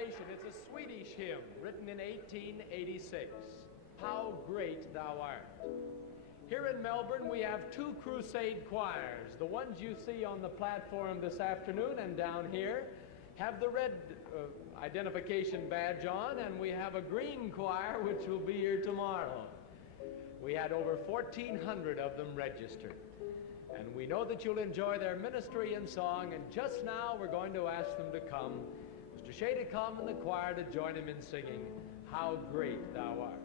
celebration. It's a Swedish hymn written in 1886. How Great Thou Art. Here in Melbourne, we have two crusade choirs. The ones you see on the platform this afternoon and down here have the red identification badge on, and we have a green choir which will be here tomorrow. We had over 1,400 of them registered. And we know that you'll enjoy their ministry and song, and just now we're going to ask them to come. Mr. Shea to come and the choir to join him in singing, How Great Thou Art.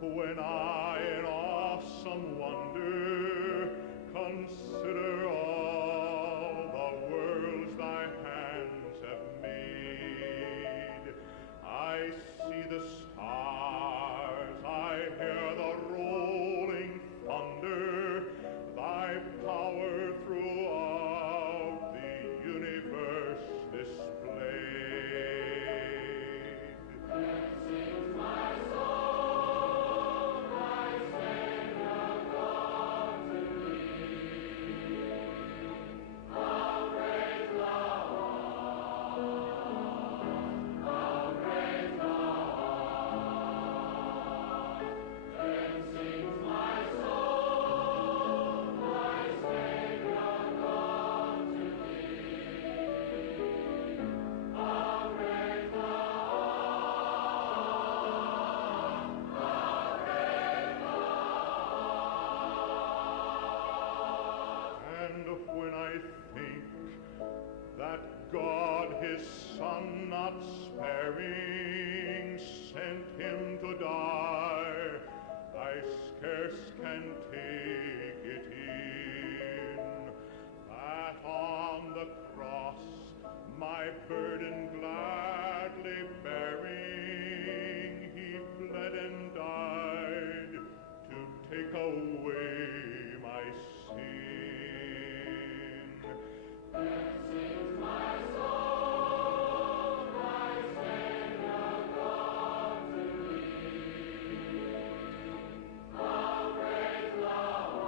When I in awesome wonder consider all the worlds thy hands have made, I see the stars, I hear the rolling thunder, thy power throughout the universe displayed. Then sings my soul, God his Son not sparing sent him to die, I scarce can take it in, that on the cross my burden gladly bearing, he bled and died to take away my sin. Then sings my soul, my Savior God to thee. How great thou art!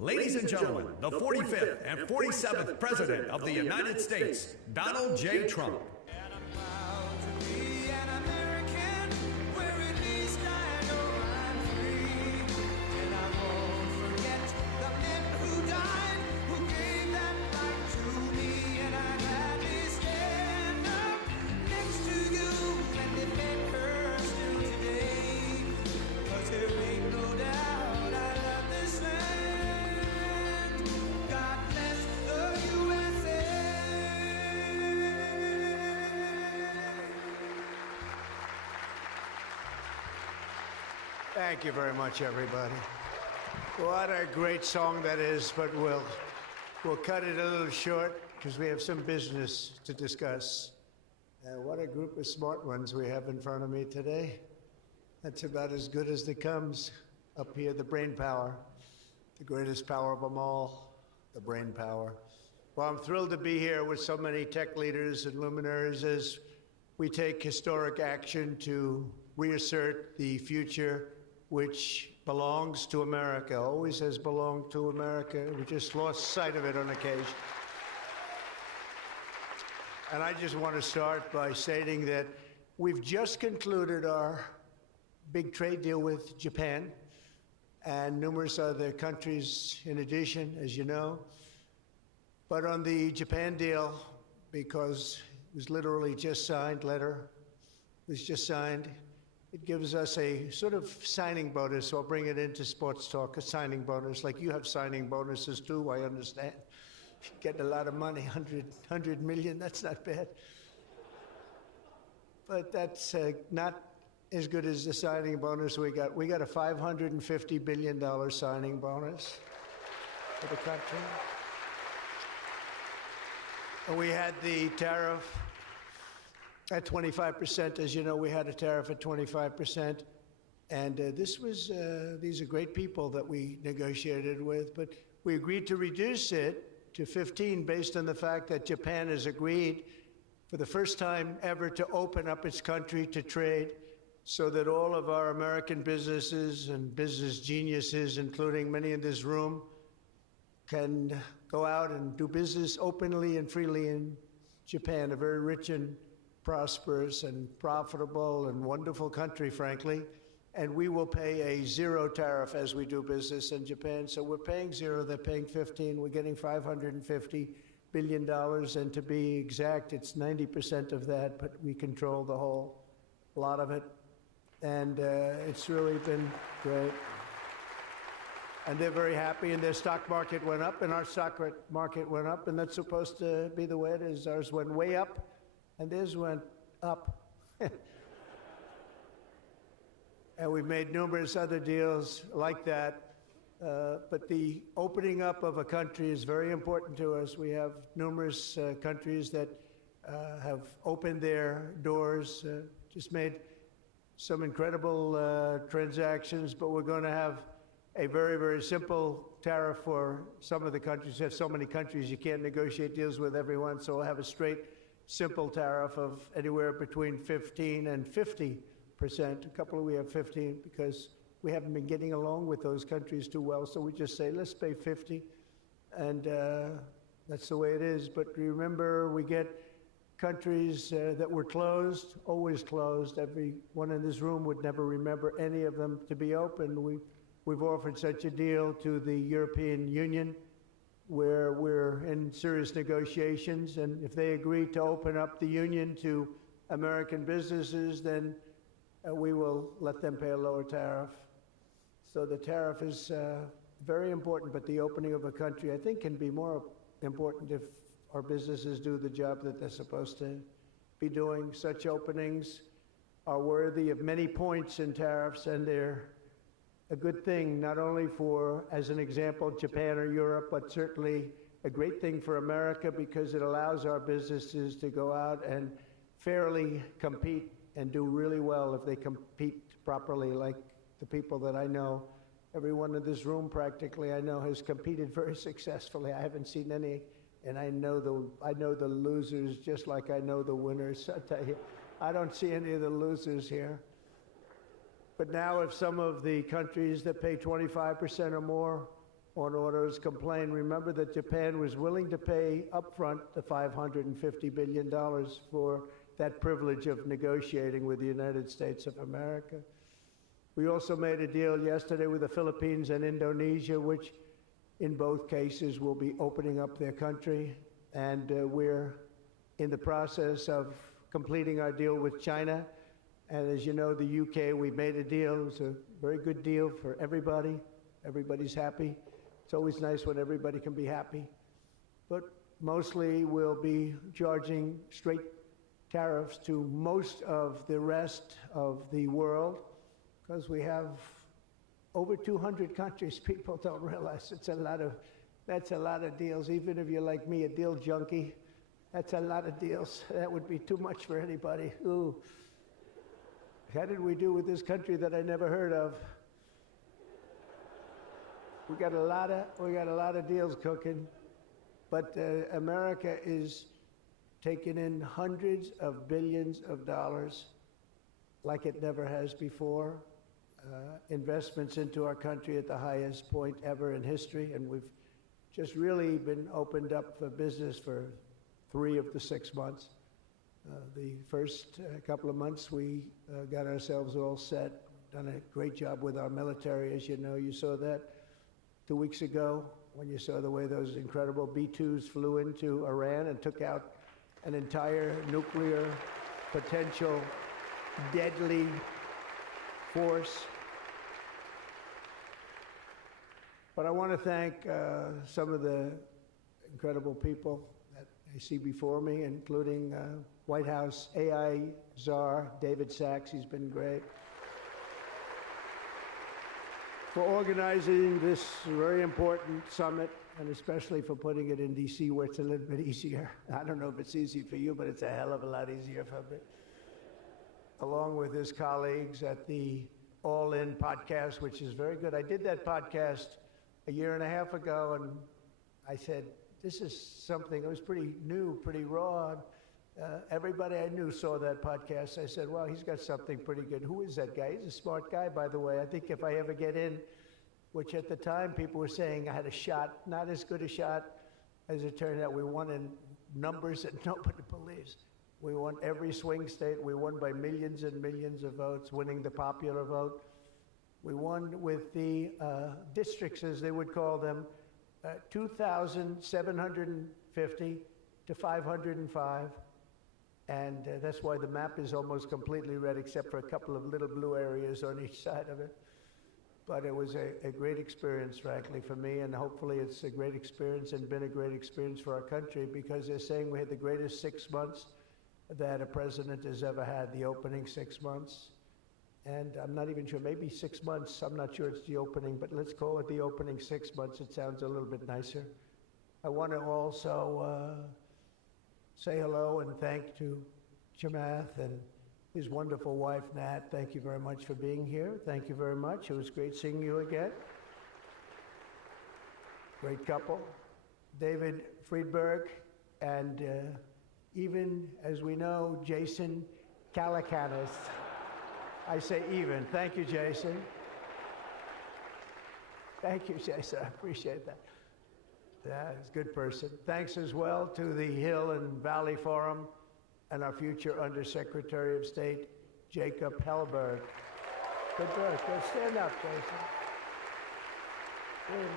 ladies and gentlemen, the 45th and 47th President of the United States, Donald J. Trump. Thank you very much, everybody. What a great song that is, but we'll cut it a little short because we have some business to discuss. What a group of smart ones we have in front of me today. That's about as good as it comes. Up here, the brain power, the greatest power of them all, the brain power. Well, I'm thrilled to be here with so many tech leaders and luminaries as we take historic action to reassert the future which belongs to America, always has belonged to America. We just lost sight of it on occasion. And I just want to start by stating that we've just concluded our big trade deal with Japan and numerous other countries in addition, as you know. But on the Japan deal, because it was literally just signed, letter was just signed, it gives us a sort of signing bonus. So I'll bring it into sports talk, a signing bonus. Like you have signing bonuses too, I understand. Getting a lot of money, 100 million, that's not bad. But that's not as good as the signing bonus we got. We got a $550 billion signing bonus for the country. And we had the tariff at 25%. As you know, we had a tariff at 25%. And these are great people that we negotiated with, but we agreed to reduce it to 15 based on the fact that Japan has agreed for the first time ever to open up its country to trade so that all of our American businesses and business geniuses, including many in this room, can go out and do business openly and freely in Japan, a very rich and prosperous and profitable and wonderful country, frankly. And we will pay a zero tariff as we do business in Japan. So we're paying zero, they're paying 15. We're getting $550 billion. And to be exact, it's 90% of that, but we control the whole lot of it. And it's really been great. And they're very happy, and their stock market went up, and our stock market went up, and that's supposed to be the way it is. Ours went way up, and theirs went up. And we've made numerous other deals like that. But the opening up of a country is very important to us. We have numerous countries that have opened their doors, just made some incredible transactions, but we're going to have a very, very simple tariff for some of the countries. There's so many countries you can't negotiate deals with everyone, so we'll have a straight, simple tariff of anywhere between 15 and 50%. A couple we have 15 because we haven't been getting along with those countries too well, so we just say, let's pay 50, and that's the way it is. But remember, we get countries that were closed, always closed. Everyone in this room would never remember any of them to be open. We've offered such a deal to the European Union where we're in serious negotiations, and if they agree to open up the union to American businesses, then we will let them pay a lower tariff. So the tariff is very important, but the opening of a country, I think, can be more important if our businesses do the job that they're supposed to be doing. Such openings are worthy of many points in tariffs, and they're a good thing, not only for, as an example, Japan or Europe, but certainly a great thing for America because it allows our businesses to go out and fairly compete and do really well if they compete properly, like the people that I know. Everyone in this room practically I know has competed very successfully. I haven't seen any, and I know the losers just like I know the winners. I tell you, I don't see any of the losers here. But now if some of the countries that pay 25% or more on autos complain. Remember that Japan was willing to pay upfront the $550 billion for that privilege of negotiating with the United States of America. We also made a deal yesterday with the Philippines and Indonesia, which in both cases will be opening up their country. And we're in the process of completing our deal with China. And as you know, the UK, we made a deal. It was a very good deal for everybody. Everybody's happy. It's always nice when everybody can be happy. But mostly we'll be charging straight tariffs to most of the rest of the world because we have over 200 countries. People don't realize that's a lot of deals. Even if you're like me, a deal junkie, that's a lot of deals. That would be too much for anybody. Ooh. How did we do with this country that I never heard of? We got a lot of deals cooking, but America is taking in hundreds of billions of dollars like it never has before. Investments into our country at the highest point ever in history, and we've just really been opened up for business for 3 of the 6 months. The first couple of months, we got ourselves all set, done a great job with our military. As you know, you saw that 2 weeks ago when you saw the way those incredible B-2s flew into Iran and took out an entire nuclear potential deadly force. But I want to thank some of the incredible people that I see before me, including White House AI czar David Sachs. He's been great for organizing this very important summit, and especially for putting it in D.C. where it's a little bit easier. I don't know if it's easy for you, but it's a hell of a lot easier for me. Along with his colleagues at the All In podcast, which is very good. I did that podcast a year and a half ago, and I said, this is something, it was pretty new, pretty raw. Everybody I knew saw that podcast. I said, well, he's got something pretty good. Who is that guy? He's a smart guy, by the way. I think if I ever get in, which at the time people were saying I had a shot, not as good a shot as it turned out. We won in numbers that nobody believes. We won every swing state. We won by millions and millions of votes, winning the popular vote. We won with the districts, as they would call them, 2,750 to 505. And that's why the map is almost completely red, except for a couple of little blue areas on each side of it. But it was a great experience, frankly, for me, and hopefully it's a great experience and been a great experience for our country, because they're saying we had the greatest 6 months that a president has ever had, the opening 6 months. And I'm not even sure, maybe 6 months, I'm not sure it's the opening, but let's call it the opening 6 months. It sounds a little bit nicer. I want to also say hello and thank to Chamath and his wonderful wife, Nat. Thank you very much for being here. Thank you very much. It was great seeing you again. Great couple. David Friedberg, and even, as we know, Jason Calacanis. I say even. Thank you, Jason. Thank you, Jason. I appreciate that. Yeah, he's a good person. Thanks as well to the Hill and Valley Forum and our future Undersecretary of State, Jacob Hellberg. Good work. Go stand up, Jason. Good.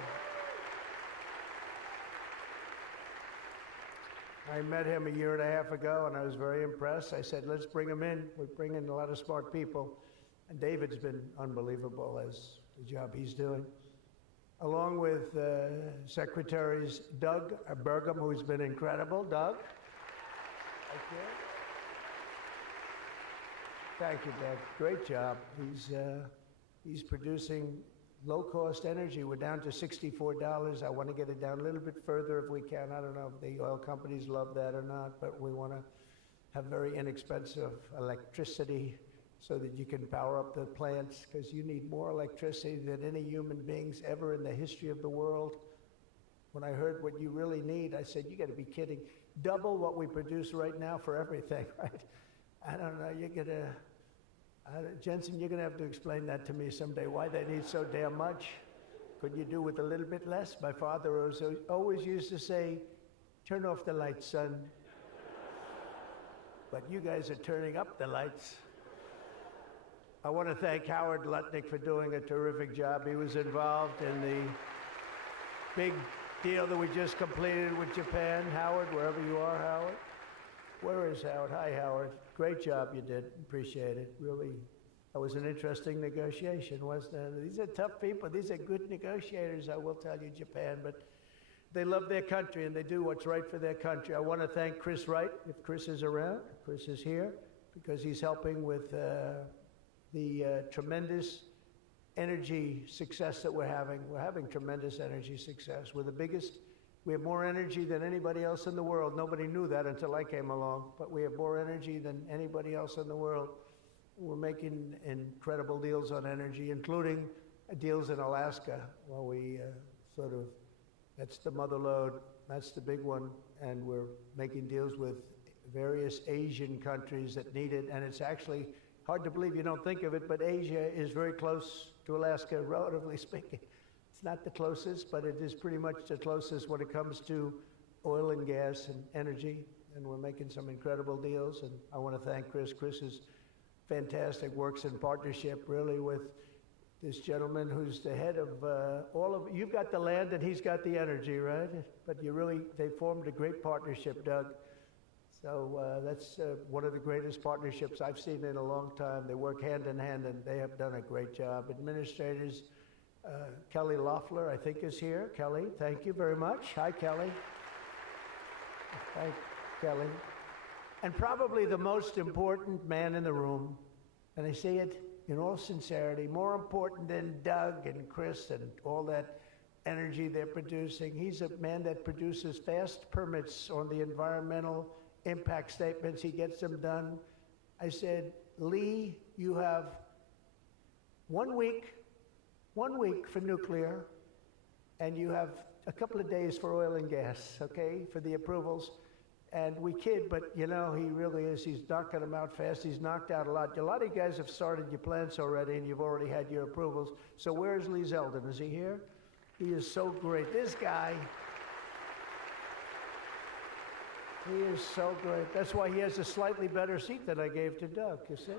I met him a year and a half ago, and I was very impressed. I said, let's bring him in. We bring in a lot of smart people. And David's been unbelievable as the job he's doing. Along with Secretaries Doug Burgum, who's been incredible. Doug? Thank you. Thank you, Doug. Great job. He's producing low-cost energy. We're down to $64. I want to get it down a little bit further if we can. I don't know if the oil companies love that or not, but we want to have very inexpensive electricity so that you can power up the plants, because you need more electricity than any human beings ever in the history of the world. When I heard what you really need, I said, you got to be kidding. Double what we produce right now for everything, right? I don't know, Jensen, you're going to have to explain that to me someday, why they need so damn much. Could you do with a little bit less? My father always used to say, turn off the lights, son. But you guys are turning up the lights. I want to thank Howard Lutnick for doing a terrific job. He was involved in the big deal that we just completed with Japan. Howard, wherever you are, Howard. Where is Howard? Hi, Howard. Great job you did. Appreciate it. Really, that was an interesting negotiation, wasn't it? These are tough people. These are good negotiators, I will tell you, Japan. But they love their country, and they do what's right for their country. I want to thank Chris Wright, if Chris is around. Chris is here, because he's helping with the tremendous energy success that we're having. We're having tremendous energy success. We're the biggest. We have more energy than anybody else in the world. Nobody knew that until I came along, but we have more energy than anybody else in the world. We're making incredible deals on energy, including deals in Alaska. Well, we that's the mother lode, that's the big one, and we're making deals with various Asian countries that need it, and it's actually hard to believe, you don't think of it, but Asia is very close to Alaska, relatively speaking. It's not the closest, but it is pretty much the closest when it comes to oil and gas and energy, and we're making some incredible deals, and I want to thank Chris. Chris is fantastic, works in partnership really with this gentleman who's the head of you've got the land and he's got the energy, right? But they formed a great partnership, Doug. So that's one of the greatest partnerships I've seen in a long time. They work hand in hand, and they have done a great job. Administrators, Kelly Loeffler, I think, is here. Kelly, thank you very much. Hi, Kelly. Hi, Kelly. And probably the most important man in the room, and I say it in all sincerity, more important than Doug and Chris and all that energy they're producing. He's a man that produces fast permits on the environmental impact statements. He gets them done. I said, Lee, you have 1 week for nuclear, and you have a couple of days for oil and gas, okay, for the approvals. And we kid, but you know, he really is. He's knocking them out fast. He's knocked out a lot. A lot of you guys have started your plants already, and you've already had your approvals. So where's Lee Zeldin? Is he here? He is so great. This guy, he is so great. That's why he has a slightly better seat than I gave to Doug, you see?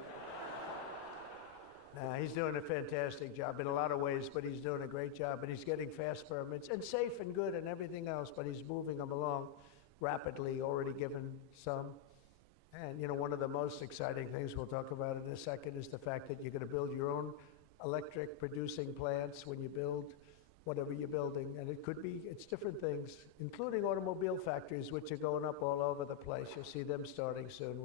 He's doing a fantastic job in a lot of ways, but he's doing a great job, and he's getting fast permits, and safe and good and everything else, but he's moving them along rapidly, already given some. And you know, one of the most exciting things we'll talk about in a second is the fact that you're going to build your own electric producing plants when you build whatever you're building. And it's different things, including automobile factories, which are going up all over the place. You'll see them starting soon.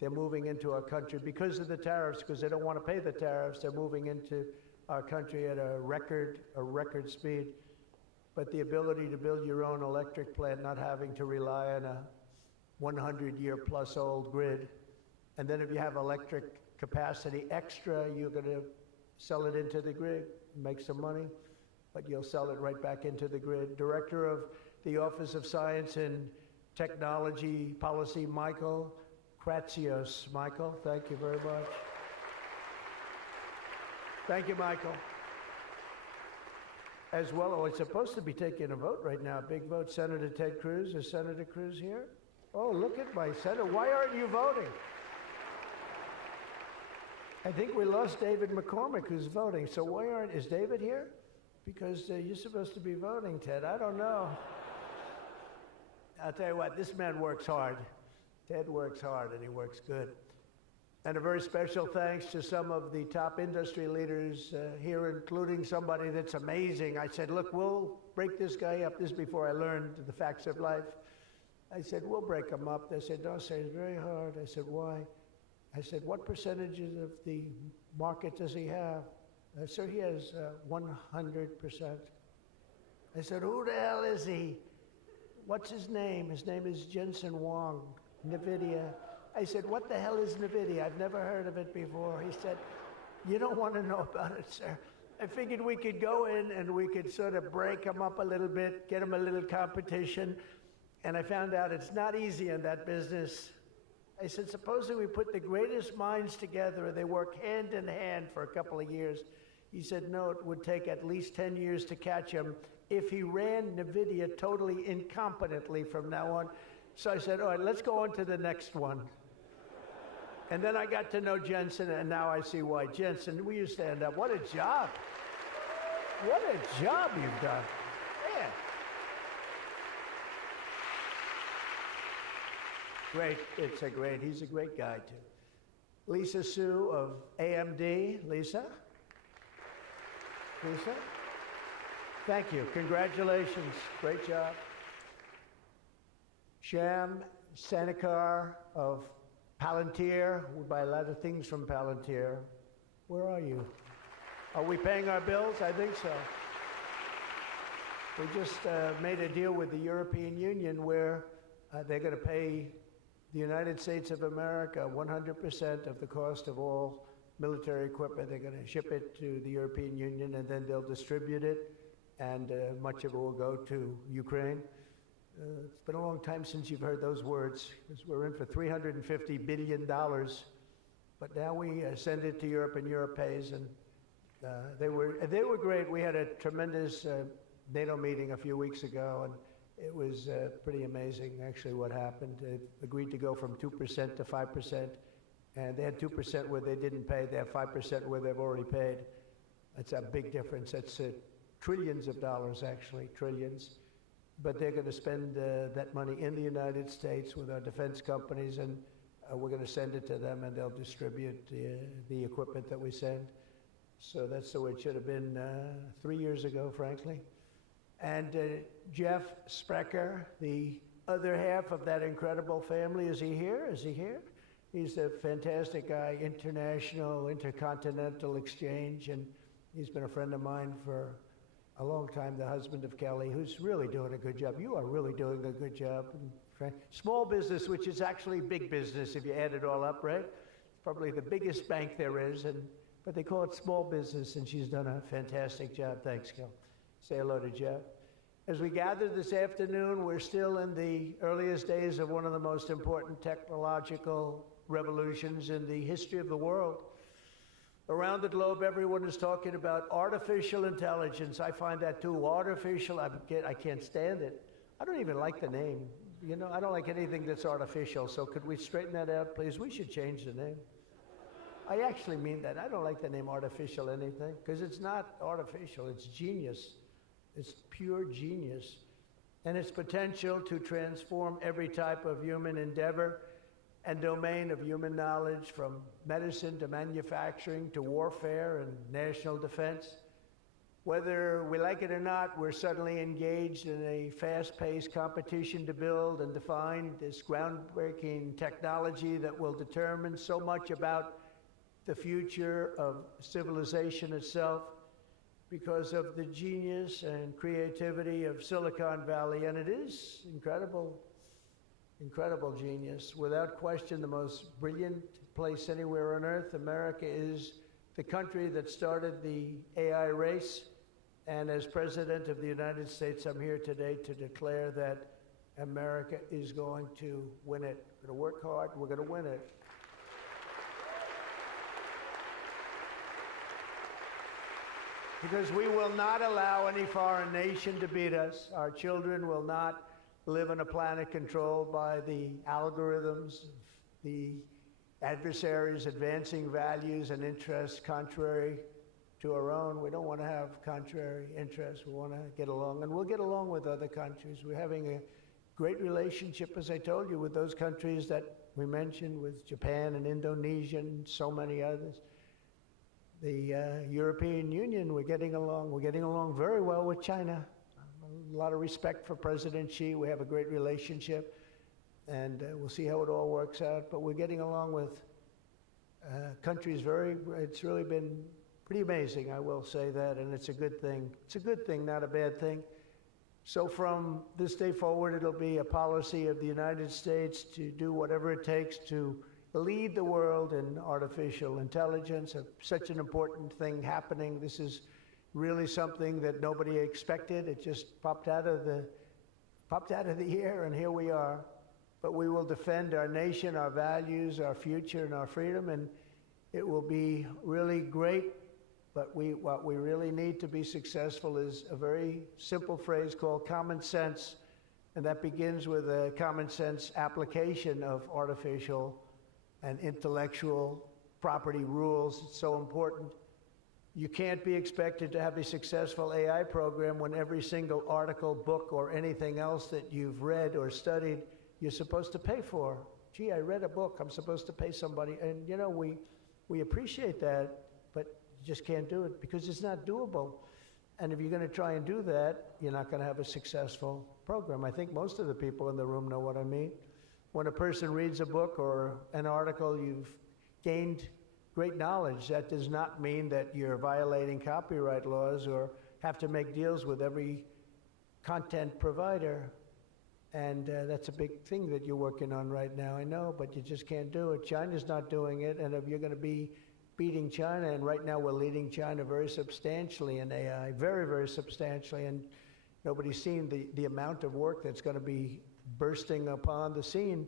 They're moving into our country because of the tariffs, because they don't want to pay the tariffs. They're moving into our country at a record speed. But the ability to build your own electric plant, not having to rely on a 100-year-plus old grid. And then if you have electric capacity extra, you're going to sell it into the grid, make some money, but you'll sell it right back into the grid. Director of the Office of Science and Technology Policy, Michael Kratsios. Michael, thank you very much. Thank you, Michael. As well, it's supposed to be taking a vote right now, a big vote. Senator Ted Cruz. Is Senator Cruz here? Oh, look at my senator. Why aren't you voting? I think we lost David McCormick, who's voting. So is David here? Because you're supposed to be voting, Ted. I don't know. I'll tell you what, this man works hard. Ted works hard, and he works good. And a very special thanks to some of the top industry leaders here, including somebody that's amazing. I said, look, we'll break this guy up. This is before I learned the facts of life. I said, we'll break him up. They said, no, sir, it's very hard. I said, why? I said, what percentages of the market does he have? Sir, he has 100%. I said, who the hell is he? What's his name? His name is Jensen Huang, NVIDIA. I said, what the hell is NVIDIA? I've never heard of it before. He said, you don't want to know about it, sir. I figured we could go in and we could sort of break them up a little bit, get them a little competition. And I found out it's not easy in that business. I said, supposing we put the greatest minds together and they work hand in hand for a couple of years, He said, no, it would take at least 10 years to catch him if he ran NVIDIA totally incompetently from now on. So I said, all right, let's go on to the next one. And then I got to know Jensen, and now I see why. Jensen, will you stand up? What a job. What a job you've done. Yeah. Great. He's a great guy, too. Lisa Su of AMD. Lisa? Lisa? Thank you. Congratulations. Great job. Sham Sanikar of Palantir. We buy a lot of things from Palantir. Where are you? Are we paying our bills? I think so. We just made a deal with the European Union where they're going to pay the United States of America 100% of the cost of all military equipment. They're going to ship it to the European Union, and then they'll distribute it, and much of it will go to Ukraine. It's been a long time since you've heard those words, because we're in for $350 billion. But now we send it to Europe, and Europe pays, and they were great. We had a tremendous NATO meeting a few weeks ago, and it was pretty amazing, actually, what happened. They agreed to go from 2% to 5%, and they had 2% where they didn't pay. They have 5% where they've already paid. That's a big difference. That's trillions of dollars, actually, trillions. But they're going to spend that money in the United States with our defense companies, and we're going to send it to them, and they'll distribute the equipment that we send. So that's the way it should have been 3 years ago, frankly. And Jeff Sprecher, the other half of that incredible family, is he here? Is he here? He's a fantastic guy, international, intercontinental exchange, and he's been a friend of mine for a long time, the husband of Kelly, who's really doing a good job. You are really doing a good job. Small business, which is actually big business if you add it all up, right? Probably the biggest bank there is, but they call it small business, and she's done a fantastic job. Thanks, Kel. Say hello to Jeff. As we gather this afternoon, we're still in the earliest days of one of the most important technological revolutions in the history of the world. Around the globe, everyone is talking about artificial intelligence. I find that too. Artificial, I can't stand it. I don't even like the name. You know, I don't like anything that's artificial, so could we straighten that out, please? We should change the name. I actually mean that. I don't like the name artificial anything, because it's not artificial, it's genius. It's pure genius. And its potential to transform every type of human endeavor and domain of human knowledge, from medicine to manufacturing to warfare and national defense. Whether we like it or not, we're suddenly engaged in a fast-paced competition to build and define this groundbreaking technology that will determine so much about the future of civilization itself, because of the genius and creativity of Silicon Valley. And it is incredible, incredible genius. Without question, the most brilliant place anywhere on earth. America is the country that started the AI race. And as President of the United States, I'm here today to declare that America is going to win it. We're going to work hard. We're going to win it. Because we will not allow any foreign nation to beat us. Our children will not live on a planet controlled by the algorithms, the adversaries advancing values and interests contrary to our own. We don't want to have contrary interests. We want to get along, and we'll get along with other countries. We're having a great relationship, as I told you, with those countries that we mentioned, with Japan and Indonesia and so many others. The European Union, we're getting along very well with China. A lot of respect for President Xi. We have a great relationship, and we'll see how it all works out. But we're getting along with countries it's really been pretty amazing, I will say that, and it's a good thing. It's a good thing, not a bad thing. So from this day forward, it'll be a policy of the United States to do whatever it takes to lead the world in artificial intelligence, such an important thing happening. This is really something that nobody expected. It just popped out of the air, and here we are. But we will defend our nation, our values, our future, and our freedom, and it will be really great But what we really need to be successful is a very simple phrase called common sense, and that begins with a common sense application of artificial and intellectual property rules. It's so important. You can't be expected to have a successful AI program when every single article, book, or anything else that you've read or studied, you're supposed to pay for. Gee, I read a book, I'm supposed to pay somebody. And you know, we appreciate that, but you just can't do it because it's not doable. And if you're going to try and do that, you're not going to have a successful program. I think most of the people in the room know what I mean. When a person reads a book or an article, you've gained great knowledge. That does not mean that you're violating copyright laws or have to make deals with every content provider. And that's a big thing that you're working on right now, I know, but you just can't do it. China's not doing it, and if you're going to be beating China, and right now we're leading China very substantially in AI, very, very substantially, and nobody's seen the amount of work that's going to be bursting upon the scene,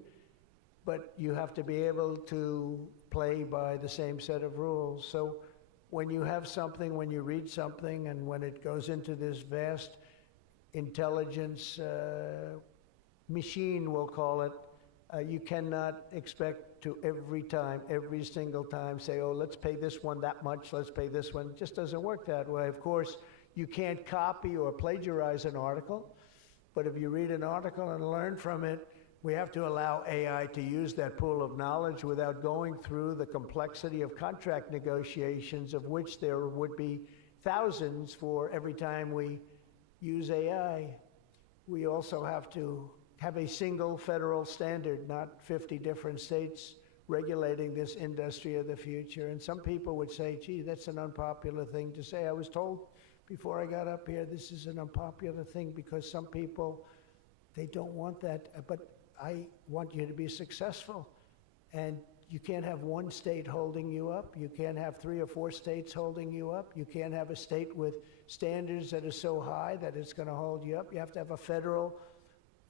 but you have to be able to play by the same set of rules. So when you have something, when you read something, and when it goes into this vast intelligence machine, we'll call it, you cannot expect to every single time say, oh, let's pay this one that much, let's pay this one. It just doesn't work that way. Of course, you can't copy or plagiarize an article, but if you read an article and learn from it, we have to allow AI to use that pool of knowledge without going through the complexity of contract negotiations, of which there would be thousands for every time we use AI. We also have to have a single federal standard, not 50 different states regulating this industry of the future. And some people would say, gee, that's an unpopular thing to say. I was told before I got up here, this is an unpopular thing because some people, they don't want that. But I want you to be successful. And you can't have one state holding you up. You can't have 3 or 4 states holding you up. You can't have a state with standards that are so high that it's going to hold you up. You have to have a federal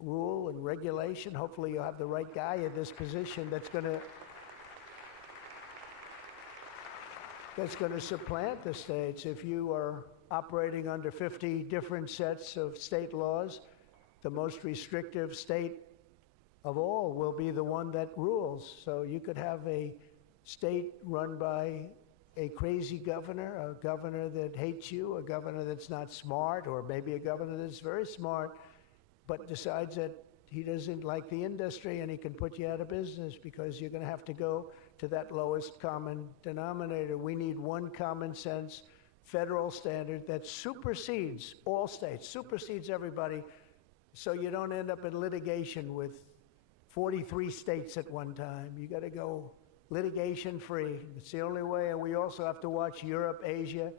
rule and regulation. Hopefully you'll have the right guy in this position that's going to supplant the states. If you are operating under 50 different sets of state laws, the most restrictive state of all will be the one that rules. So you could have a state run by a crazy governor, a governor that hates you, a governor that's not smart, or maybe a governor that's very smart, but decides that he doesn't like the industry and he can put you out of business because you're going to have to go to that lowest common denominator. We need one common sense federal standard that supersedes all states, supersedes everybody, so you don't end up in litigation with 43 states at one time. You got to go litigation free. It's the only way. And we also have to watch Europe, Asia,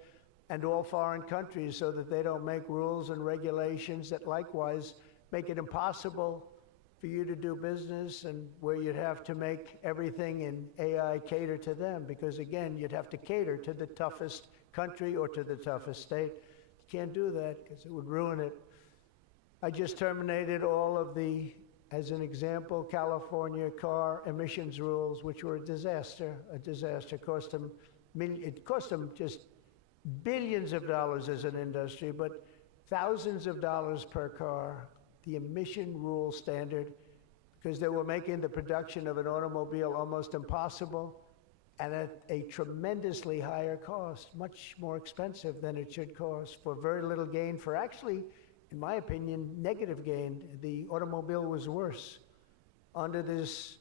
and all foreign countries so that they don't make rules and regulations that likewise make it impossible for you to do business, and where you'd have to make everything in AI cater to them, because again, you'd have to cater to the toughest country or to the toughest state. You can't do that because it would ruin it. I just terminated all of the, as an example, California car emissions rules, which were a disaster. It cost them just billions of dollars as an industry, but thousands of dollars per car. The emission rule standard, because they were making the production of an automobile almost impossible and at a tremendously higher cost, much more expensive than it should cost, for very little gain, for actually, in my opinion, negative gain. The automobile was worse. Under this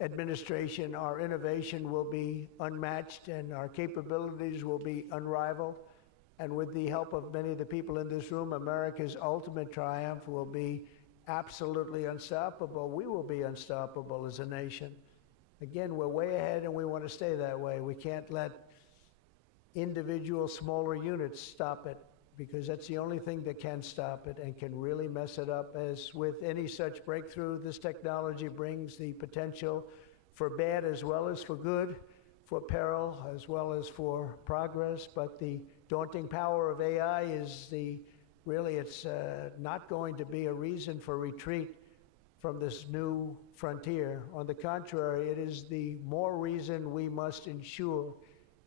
administration, our innovation will be unmatched and our capabilities will be unrivaled. And with the help of many of the people in this room, America's ultimate triumph will be absolutely unstoppable. We will be unstoppable as a nation. Again, we're way ahead and we want to stay that way. We can't let individual smaller units stop it, because that's the only thing that can stop it and can really mess it up. As with any such breakthrough, this technology brings the potential for bad as well as for good, for peril as well as for progress. But the daunting power of AI is it's not going to be a reason for retreat from this new frontier. On the contrary, it is the more reason we must ensure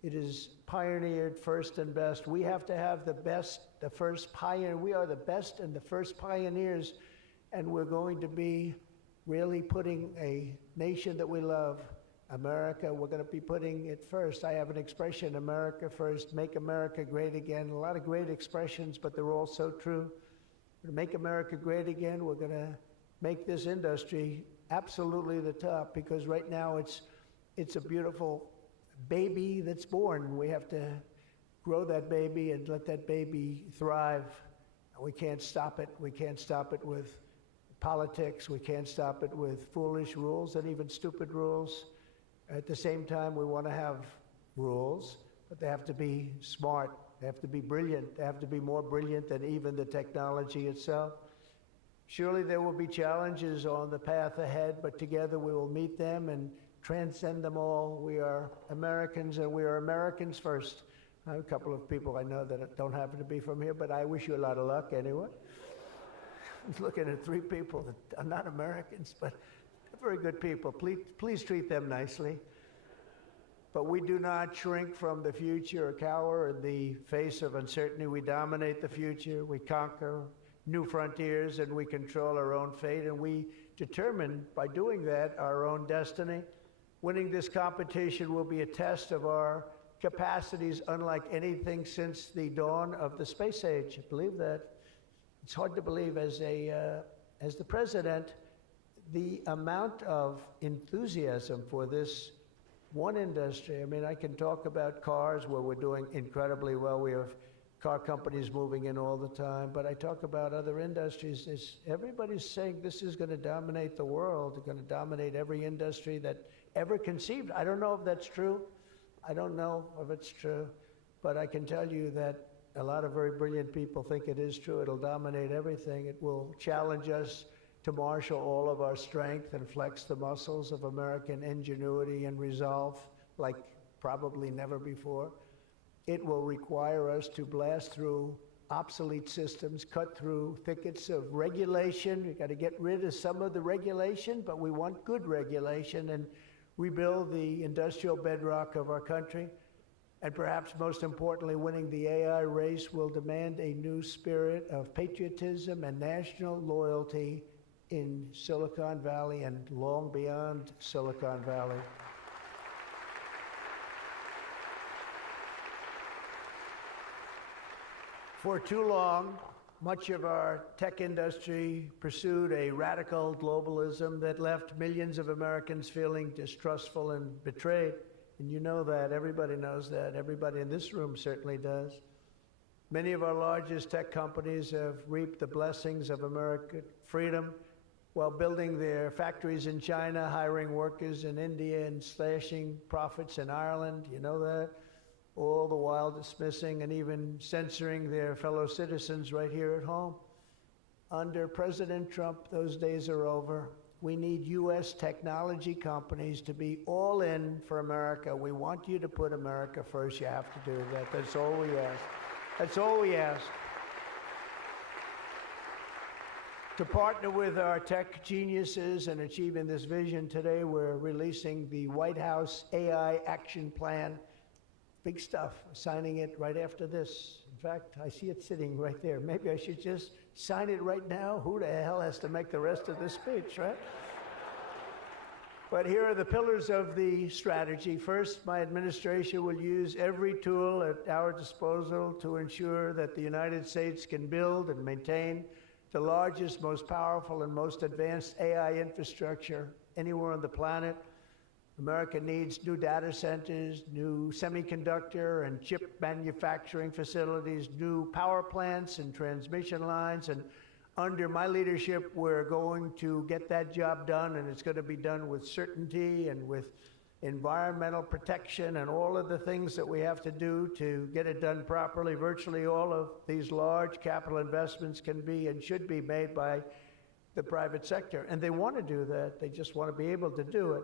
It is pioneered first and best. We have to have the best, the first pioneer. We are the best and the first pioneers, and we're going to be really putting a nation that we love, America, we're going to be putting it first. I have an expression, America first, make America great again. A lot of great expressions, but they're all so true. To make America great again, we're going to make this industry absolutely the top, because right now it's a beautiful baby that's born. We have to grow that baby and let that baby thrive. We can't stop it. We can't stop it with politics. We can't stop it with foolish rules and even stupid rules. At the same time, we want to have rules, but they have to be smart. They have to be brilliant. They have to be more brilliant than even the technology itself. Surely there will be challenges on the path ahead, but together we will meet them and transcend them all. We are Americans, and we are Americans first. I have a couple of people I know that don't happen to be from here, but I wish you a lot of luck anyway. I'm looking at 3 people that are not Americans, but they're very good people. Please treat them nicely. But we do not shrink from the future or cower in the face of uncertainty. We dominate the future. We conquer new frontiers, and we control our own fate, and we determine by doing that our own destiny. Winning this competition will be a test of our capacities unlike anything since the dawn of the space age. I believe that. It's hard to believe as the president, the amount of enthusiasm for this one industry. I mean, I can talk about cars where we're doing incredibly well. We have car companies moving in all the time, but I talk about other industries. Everybody's saying this is going to dominate the world. It's going to dominate every industry that ever conceived. I don't know if that's true. I don't know if it's true, but I can tell you that a lot of very brilliant people think it is true. It'll dominate everything. It will challenge us to marshal all of our strength and flex the muscles of American ingenuity and resolve like probably never before. It will require us to blast through obsolete systems, cut through thickets of regulation. We've got to get rid of some of the regulation, but we want good regulation and rebuild the industrial bedrock of our country. And perhaps most importantly, winning the AI race will demand a new spirit of patriotism and national loyalty in Silicon Valley and long beyond Silicon Valley. For too long, much of our tech industry pursued a radical globalism that left millions of Americans feeling distrustful and betrayed. And you know that. Everybody knows that. Everybody in this room certainly does. Many of our largest tech companies have reaped the blessings of American freedom while building their factories in China, hiring workers in India, and slashing profits in Ireland. You know that? All the while dismissing and even censoring their fellow citizens right here at home. Under President Trump, those days are over. We need U.S. technology companies to be all in for America. We want you to put America first. You have to do that. That's all we ask. That's all we ask. To partner with our tech geniuses in achieving this vision today, we're releasing the White House AI Action Plan. Big stuff, signing it right after this. In fact, I see it sitting right there. Maybe I should just sign it right now. Who the hell has to make the rest of this speech, right? But here are the pillars of the strategy. First, my administration will use every tool at our disposal to ensure that the United States can build and maintain the largest, most powerful, and most advanced AI infrastructure anywhere on the planet. America needs new data centers, new semiconductor and chip manufacturing facilities, new power plants and transmission lines. And under my leadership, we're going to get that job done, and it's going to be done with certainty and with environmental protection and all of the things that we have to do to get it done properly. Virtually all of these large capital investments can be and should be made by the private sector. And they want to do that. They just want to be able to do it.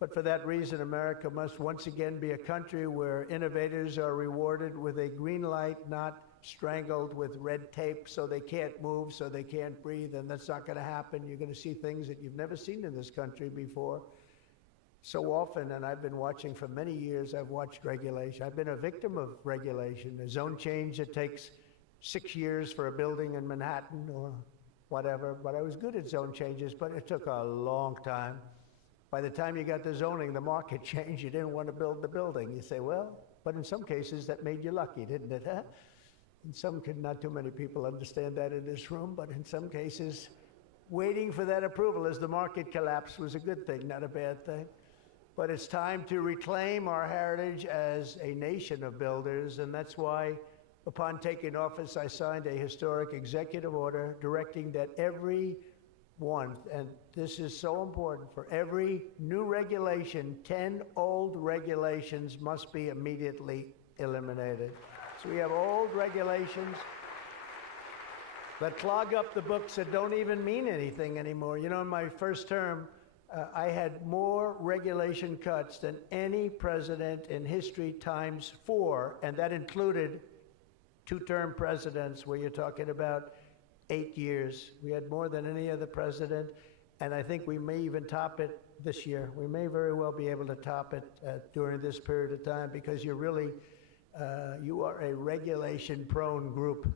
But for that reason, America must once again be a country where innovators are rewarded with a green light, not strangled with red tape so they can't move, so they can't breathe, and that's not going to happen. You're going to see things that you've never seen in this country before. so often, and I've been watching for many years, I've watched regulation. I've been a victim of regulation. A zone change that takes 6 years for a building in Manhattan or whatever, but I was good at zone changes, but it took a long time. By the time you got the zoning, the market changed. You didn't want to build the building. You say, well, but in some cases that made you lucky, didn't it? Huh? In some, not too many people understand that in this room, but in some cases, waiting for that approval as the market collapsed was a good thing, not a bad thing. But it's time to reclaim our heritage as a nation of builders, and that's why, upon taking office, I signed a historic executive order directing that every one, and this is so important, for every new regulation, 10 old regulations must be immediately eliminated. So we have old regulations that clog up the books that don't even mean anything anymore. You know, in my first term, I had more regulation cuts than any president in history times 4, and that included 2-term presidents where you're talking about 8 years. We had more than any other president, and I think we may even top it this year. We may very well be able to top it during this period of time because you're really, you are a regulation-prone group,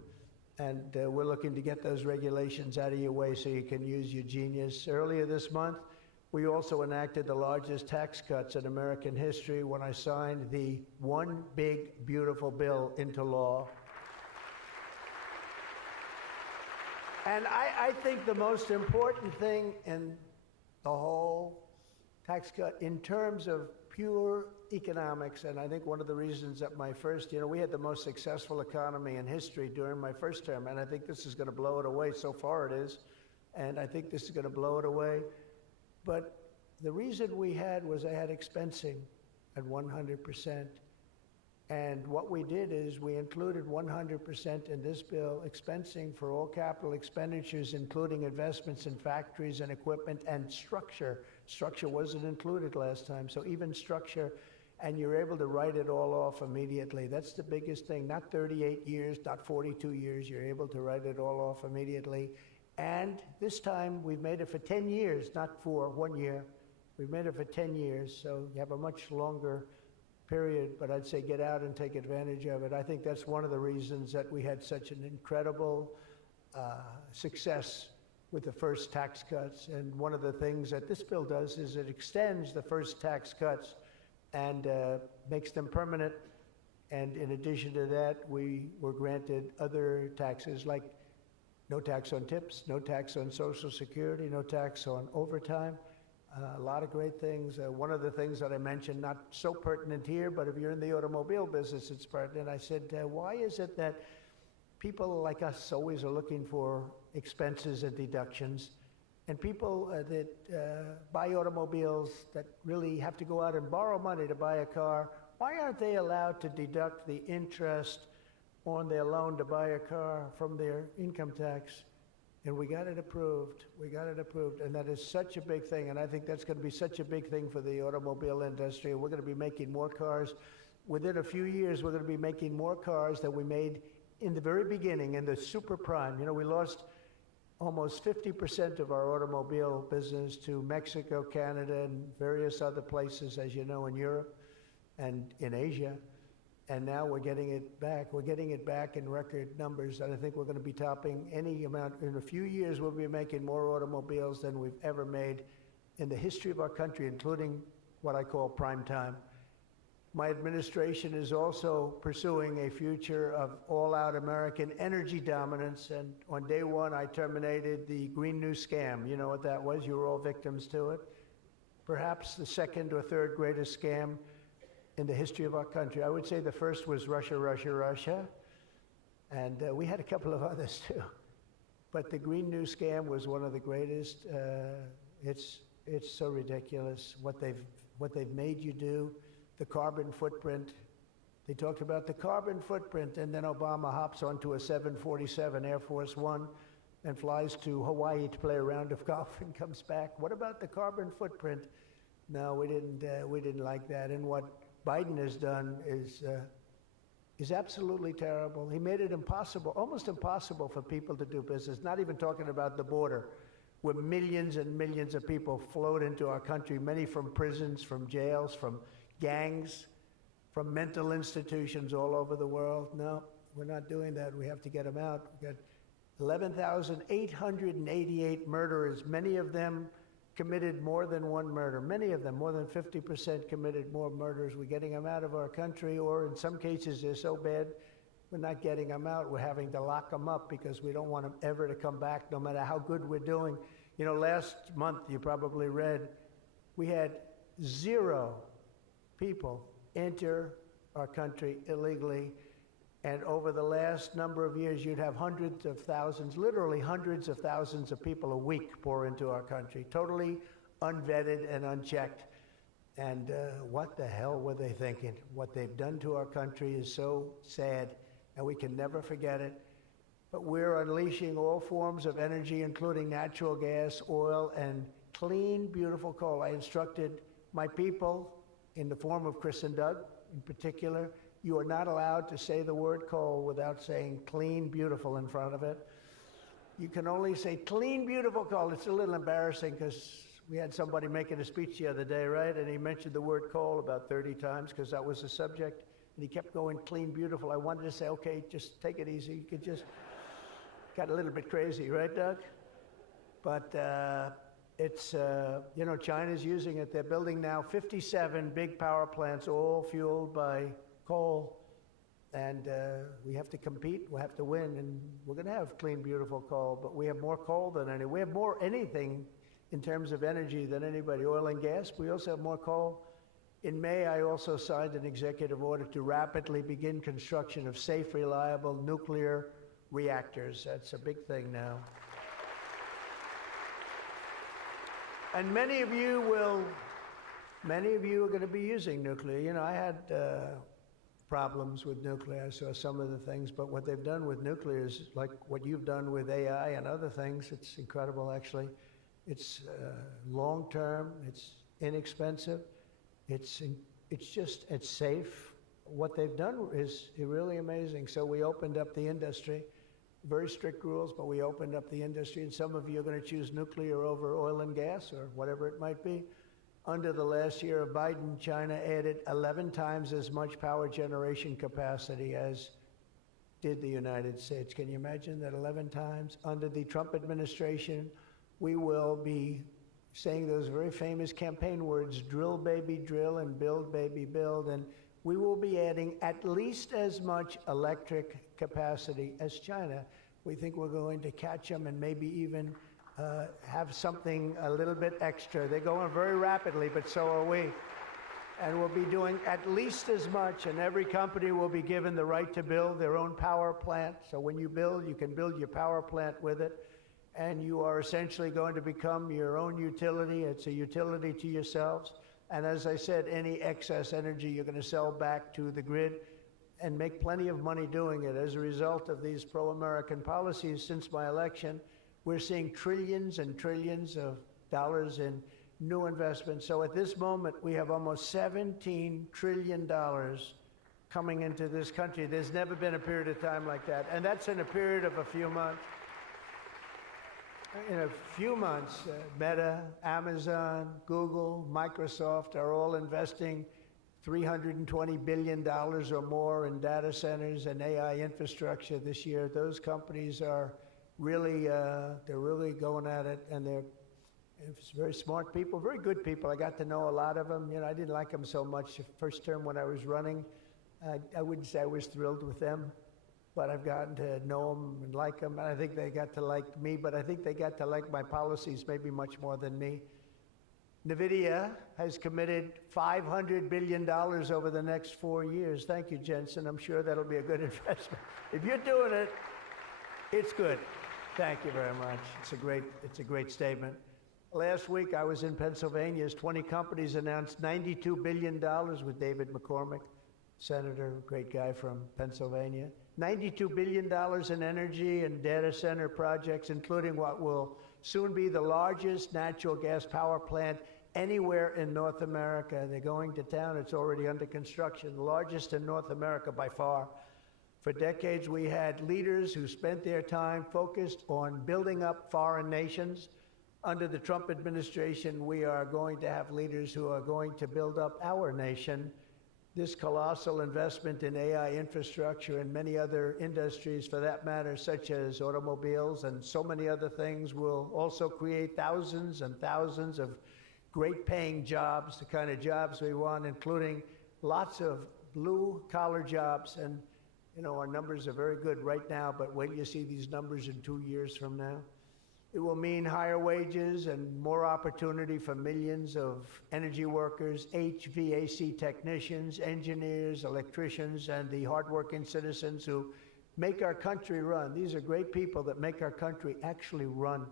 and we're looking to get those regulations out of your way so you can use your genius. Earlier this month, we also enacted the largest tax cuts in American history when I signed the One Big Beautiful Bill into law. And I think the most important thing in the whole tax cut in terms of pure economics, and I think one of the reasons that my first, we had the most successful economy in history during my first term, and I think this is going to blow it away. So far it is, and I think this is going to blow it away. But the reason we had was I had expensing at 100%. And what we did is we included 100% in this bill, expensing for all capital expenditures, including investments in factories and equipment and structure. Structure wasn't included last time, so even structure, and you're able to write it all off immediately. That's the biggest thing, not 38 years, not 42 years, you're able to write it all off immediately. And this time, we've made it for 10 years, not for 1 year. We've made it for 10 years, so you have a much longer period, but I'd say get out and take advantage of it. I think that's one of the reasons that we had such an incredible success with the first tax cuts. And one of the things that this bill does is it extends the first tax cuts and makes them permanent. And in addition to that, we were granted other taxes like no tax on tips, no tax on Social Security, no tax on overtime. A lot of great things. One of the things that I mentioned, not so pertinent here, but if you're in the automobile business, it's pertinent. I said, why is it that people like us always are looking for expenses and deductions, and people that buy automobiles that really have to go out and borrow money to buy a car, why aren't they allowed to deduct the interest on their loan to buy a car from their income tax? And we got it approved. We got it approved. And that is such a big thing. And I think that's going to be such a big thing for the automobile industry. We're going to be making more cars. Within a few years, we're going to be making more cars than we made in the very beginning, in the super prime. We lost almost 50% of our automobile business to Mexico, Canada, and various other places, as you know, in Europe and in Asia. And now we're getting it back. We're getting it back in record numbers, and I think we're going to be topping any amount. In a few years, we'll be making more automobiles than we've ever made in the history of our country, including what I call prime time. My administration is also pursuing a future of all-out American energy dominance, and on day one, I terminated the Green New Scam. You know what that was? You were all victims to it. Perhaps the second or third greatest scam in the history of our country. I would say the first was Russia, Russia, Russia, and we had a couple of others too. But the Green New Scam was one of the greatest. It's so ridiculous what they've made you do. The carbon footprint. They talked about the carbon footprint, and then Obama hops onto a 747 Air Force One and flies to Hawaii to play a round of golf and comes back. What about the carbon footprint? No, we didn't like that. And what Biden has done is absolutely terrible. He made it impossible, almost impossible for people to do business, not even talking about the border. where millions and millions of people flowed into our country, many from prisons, from jails, from gangs, from mental institutions all over the world. No, we're not doing that. We have to get them out. We've got 11,888 murderers. Many of them committed more than one murder. Many of them, more than 50%, committed more murders. We're getting them out of our country, or in some cases they're so bad, we're not getting them out. We're having to lock them up because we don't want them ever to come back, no matter how good we're doing. You know, last month, you probably read, we had 0 people enter our country illegally. And over the last number of years, you'd have hundreds of thousands, literally hundreds of thousands of people a week pour into our country, totally unvetted and unchecked. And what the hell were they thinking? What they've done to our country is so sad, and we can never forget it. But we're unleashing all forms of energy, including natural gas, oil, and clean, beautiful coal. I instructed my people, in the form of Chris and Doug in particular, you are not allowed to say the word coal without saying clean, beautiful in front of it. You can only say clean, beautiful coal. It's a little embarrassing because we had somebody making a speech the other day, right? And he mentioned the word coal about 30 times because that was the subject. And he kept going clean, beautiful. I wanted to say, okay, just take it easy. You could just, got a little bit crazy, right, Doug? But it's, you know, China's using it. They're building now 57 big power plants, all fueled by coal. And we have to compete, we have to win, and we're going to have clean, beautiful coal, but we have more coal than any. We have more anything in terms of energy than anybody. Oil and gas, we also have more coal. In May, I also signed an executive order to rapidly begin construction of safe, reliable nuclear reactors. That's a big thing now. And many of you are going to be using nuclear. You know, I had problems with nuclear. I saw some of the things, but what they've done with nuclear is like what you've done with AI and other things. It's incredible, actually. It's long-term, it's inexpensive, it's safe. What they've done is really amazing. So we opened up the industry, very strict rules, but we opened up the industry, and some of you are going to choose nuclear over oil and gas or whatever it might be. Under the last year of Biden, China added 11 times as much power generation capacity as did the United States. Can you imagine that? 11 times. Under the Trump administration, we will be saying those very famous campaign words, drill, baby, drill, and build, baby, build. And we will be adding at least as much electric capacity as China. We think we're going to catch them and maybe even have something a little bit extra. They're going very rapidly, but so are we. And we'll be doing at least as much, and every company will be given the right to build their own power plant. So when you build, you can build your power plant with it, and you are essentially going to become your own utility. It's a utility to yourselves. And as I said, any excess energy you're going to sell back to the grid and make plenty of money doing it. As a result of these pro-American policies since my election, we're seeing trillions and trillions of dollars in new investments. So at this moment, we have almost $17 trillion coming into this country. There's never been a period of time like that. And that's in a period of a few months. In a few months, Meta, Amazon, Google, Microsoft are all investing $320 billion or more in data centers and AI infrastructure this year. Those companies are really, they're really going at it, and they're very smart people, very good people. I got to know a lot of them. You know, I didn't like them so much the first term when I was running. I wouldn't say I was thrilled with them, but I've gotten to know them and like them, and I think they got to like me, but I think they got to like my policies maybe much more than me. NVIDIA has committed $500 billion over the next 4 years. Thank you, Jensen. I'm sure that'll be a good investment. If you're doing it, it's good. Thank you very much. It's a great statement. Last week, I was in Pennsylvania as 20 companies announced $92 billion with David McCormick, senator, great guy from Pennsylvania. $92 billion in energy and data center projects, including what will soon be the largest natural gas power plant anywhere in North America. They're going to town. It's already under construction, the largest in North America by far. For decades, we had leaders who spent their time focused on building up foreign nations, Under the Trump administration, we are going to have leaders who are going to build up our nation. This colossal investment in AI infrastructure and many other industries, for that matter, such as automobiles and so many other things, will also create thousands and thousands of great-paying jobs, the kind of jobs we want, including lots of blue-collar jobs. And, you know, our numbers are very good right now, but wait till you see these numbers in 2 years from now. It will mean higher wages and more opportunity for millions of energy workers, HVAC technicians, engineers, electricians, and the hardworking citizens who make our country run. These are great people that make our country actually run.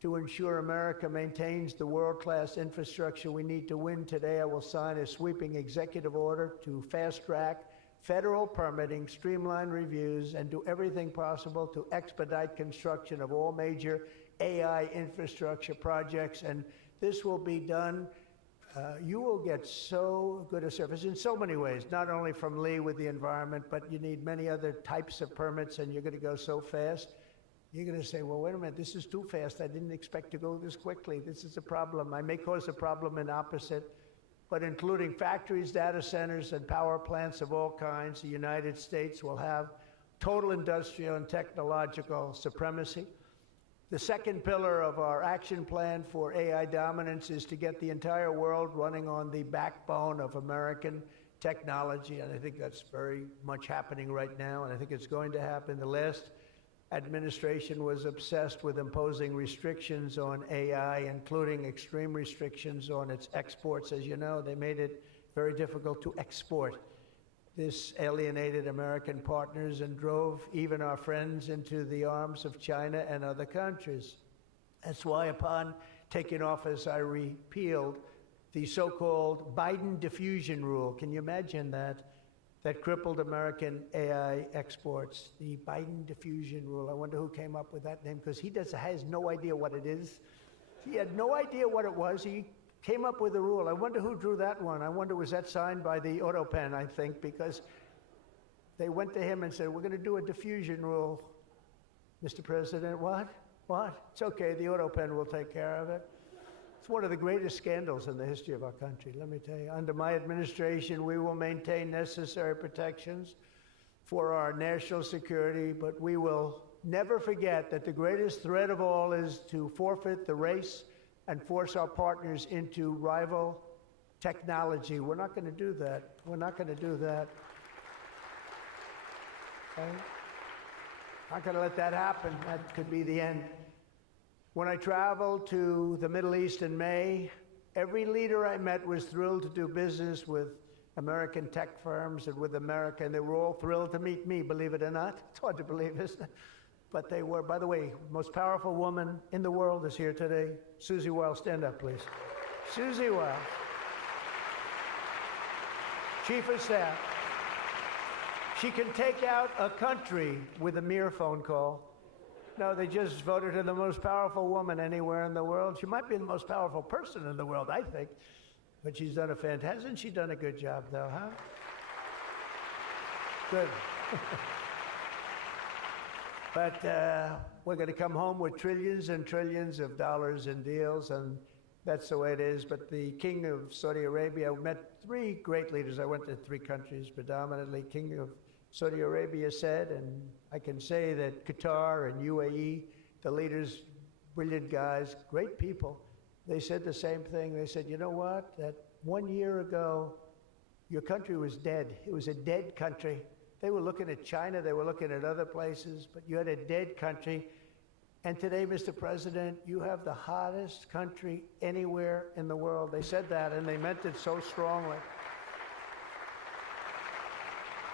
To ensure America maintains the world-class infrastructure we need to win today, I will sign a sweeping executive order to fast-track federal permitting, streamline reviews, and do everything possible to expedite construction of all major AI infrastructure projects. And this will be done. You will get so good a service in so many ways, not only from Lee with the environment, but you need many other types of permits, and you're going to go so fast. You're going to say, well, wait a minute, this is too fast. I didn't expect to go this quickly. This is a problem. I may cause a problem in opposite, but including factories, data centers, and power plants of all kinds, the United States will have total industrial and technological supremacy. The second pillar of our action plan for AI dominance is to get the entire world running on the backbone of American technology, and I think that's very much happening right now, and I think it's going to happen. The last administration was obsessed with imposing restrictions on AI, including extreme restrictions on its exports. As you know, they made it very difficult to export. This alienated American partners and drove even our friends into the arms of China and other countries. That's why upon taking office, I repealed the so-called Biden diffusion rule. Can you imagine that? That crippled American AI exports, the Biden diffusion rule. I wonder who came up with that name, because he has no idea what it is. He had no idea what it was. He came up with a rule. I wonder who drew that one. I wonder, was that signed by the auto pen, I think, because they went to him and said, we're going to do a diffusion rule. Mr. President, what? What? It's okay, the auto pen will take care of it. It's one of the greatest scandals in the history of our country, let me tell you. Under my administration, we will maintain necessary protections for our national security, but we will never forget that the greatest threat of all is to forfeit the race and force our partners into rival technology. We're not going to do that. We're not going to do that. Okay? Not going to let that happen. That could be the end. When I traveled to the Middle East in May, every leader I met was thrilled to do business with American tech firms and with America, and they were all thrilled to meet me, believe it or not. It's hard to believe, isn't it? But they were. By the way, most powerful woman in the world is here today. Susie Wiles, stand up, please. Susie Wiles, Chief of Staff. She can take out a country with a mere phone call. No, they just voted her the most powerful woman anywhere in the world. She might be the most powerful person in the world, I think. But she's done hasn't she done a good job, though, huh? Good. But we're going to come home with trillions and trillions of dollars in deals, and that's the way it is. But the King of Saudi Arabia, I met three great leaders. I went to three countries predominantly. King of Saudi Arabia said, and I can say that Qatar and UAE, the leaders, brilliant guys, great people, they said the same thing. They said, you know what, that 1 year ago, your country was dead. It was a dead country. They were looking at China, they were looking at other places, but you had a dead country. And today, Mr. President, you have the hottest country anywhere in the world. They said that, and they meant it so strongly.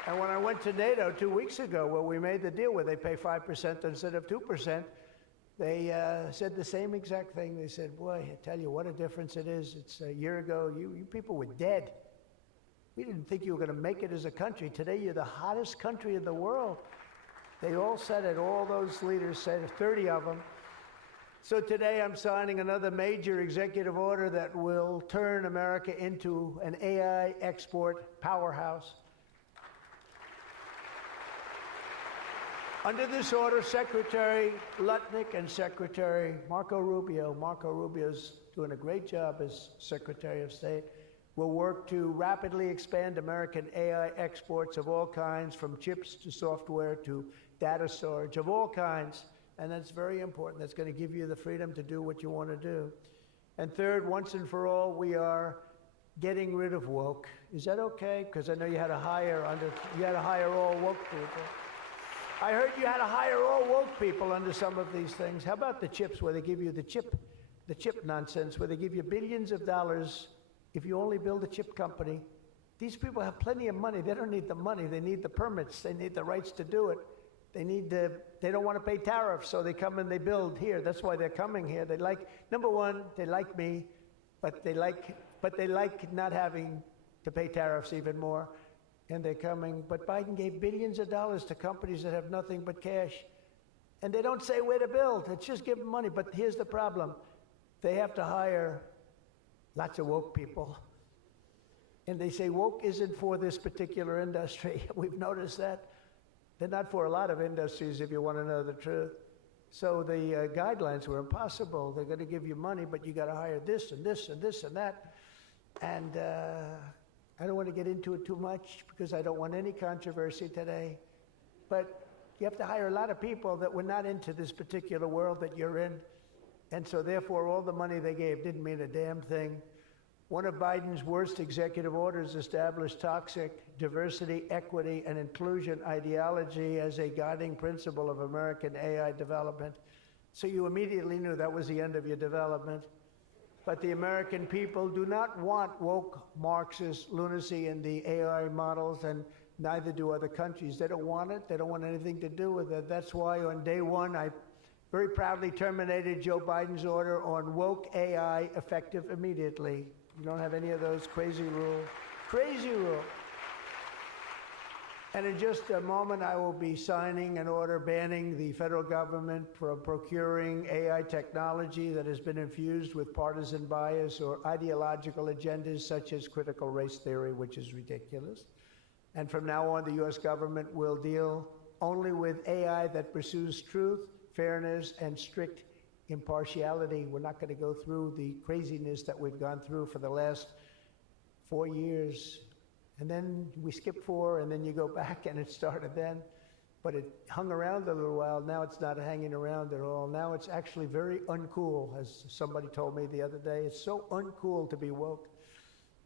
And when I went to NATO 2 weeks ago, where we made the deal where they pay 5% instead of 2%, they said the same exact thing. They said, boy, I tell you what a difference it is. It's a year ago, you people were dead. We didn't think you were going to make it as a country. Today, you're the hottest country in the world. They all said it. All those leaders said it, 30 of them. So today, I'm signing another major executive order that will turn America into an AI export powerhouse. Under this order, Secretary Lutnick and Secretary Marco Rubio's doing a great job as Secretary of State, will work to rapidly expand American AI exports of all kinds, from chips to software to data storage of all kinds. And that's very important. That's going to give you the freedom to do what you want to do. And third, once and for all, we are getting rid of woke. Is that okay? Because I know you had to hire all woke people. I heard you had to hire all woke people under some of these things. How about the chips, where they give you the chip nonsense, where they give you billions of dollars if you only build a chip company? These people have plenty of money. They don't need the money. They need the permits. They need the rights to do it. They don't want to pay tariffs, so they come and they build here. That's why they're coming here. They like, number one, they like me, but they like not having to pay tariffs even more. And they're coming. But Biden gave billions of dollars to companies that have nothing but cash. And they don't say where to build. It's just give them money. But here's the problem. They have to hire lots of woke people. And they say woke isn't for this particular industry. We've noticed that. They're not for a lot of industries, if you want to know the truth. So the guidelines were impossible. They're going to give you money, but you got to hire this and this and this and that. And I don't want to get into it too much because I don't want any controversy today. But you have to hire a lot of people that were not into this particular world that you're in. And so therefore, all the money they gave didn't mean a damn thing. One of Biden's worst executive orders established toxic diversity, equity, and inclusion ideology as a guiding principle of American AI development. So you immediately knew that was the end of your development. But the American people do not want woke Marxist lunacy in the AI models, and neither do other countries. They don't want it. They don't want anything to do with it. That's why on day one, I very proudly terminated Joe Biden's order on woke AI, effective immediately. You don't have any of those crazy rules. Crazy rule. And in just a moment, I will be signing an order banning the federal government from procuring AI technology that has been infused with partisan bias or ideological agendas such as critical race theory, which is ridiculous. And from now on, the U.S. government will deal only with AI that pursues truth, fairness, and strict impartiality. We're not going to go through the craziness that we've gone through for the last 4 years. And then we skip 4, and then you go back, and it started then. But it hung around a little while. Now it's not hanging around at all. Now it's actually very uncool, as somebody told me the other day. It's so uncool to be woke.